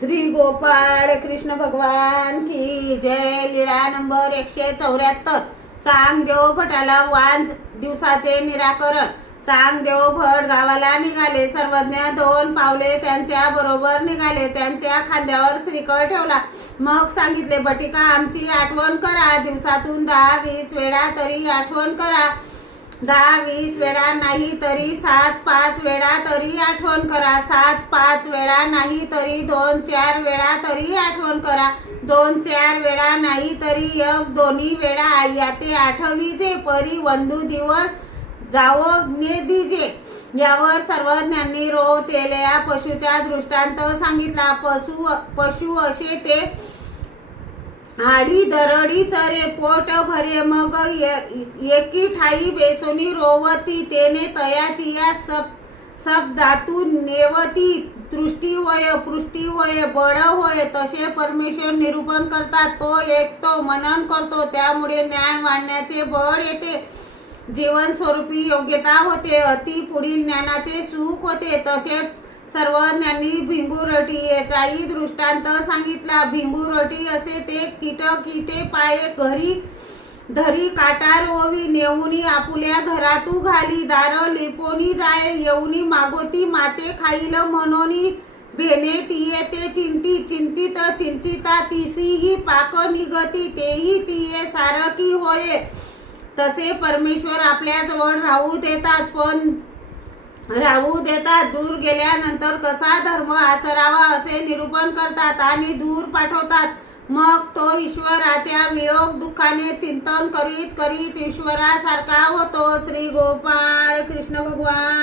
श्री गोपाळ कृष्ण भगवान की जय. लीळा नंबर एकशे चौऱ्याहत्तर. चांगदेव भटाला वांज दिवसाचे निराकरण. चांगदेव भट गावाला निघाले. सर्वज्ञ दोन पावले त्यांच्या बरोबर निघाले. त्यांच्या खांद्यावर श्रीकळ ठेवला. मग सांगितले बटिका आमची आठवण करा. दिवसातून दहा वीस वेळा तरी आठवण करा. दहा वीस वेळा नाही तरी सात पाच वेळा तरी आठवण करा. सात पाच वेळा नाही तरी दोन चार वेळा तरी आठवण करा. दोन चार वेळा नाही तरी एक दोन्ही वेळा याते आठवीचे परी वंदू दिवस जावो ने दिजे. यावर सर्वज्ञांनी रो तेल्या पशुचा दृष्टांत सांगितला. पशु पशु असे ते आडी दरडी चरे पोट भरे मग एकी ठाई बेसोनी रोवती तेने तयाची या सब सब धातू नेवती तृष्टी होय पृष्टी होय बळ होय तसे परमेश्वर निरूपण करतात. तो एक तो मनन करतो त्यामुळे ज्ञान वाढण्याचे बळ येते. जीवन स्वरूपी योग्यता होते अति पुढील ज्ञानाचे सुख होते. तसेच सर्वज्ञांनी भिंगुरटी याचाही दृष्टांत सांगितला. भिंगुरटी असे ते कीटक इथे पाये घरी धरी काटा रोवी नेऊनी आपुल्या घरातू घाली दार लिपोनी जाय येऊनी मागोती माते खाईल म्हणोनी भेने तिये ते चिंती चिंतित चिंतिता तिसी ही पाक निगती तेही तिये सारकी होये. तसे परमेश्वर आपल्या जवळ राहू देतात पण राहू देतात. दूर गेल्यानंतर कसा धर्म आचरावा असे निरूपण करतात आणि दूर पाठवतात. मग तो ईश्वराच्या वियोग दुःखाने चिंतन करीत करीत ईश्वरासारखा होतो. श्री गोपाळ कृष्ण भगवान.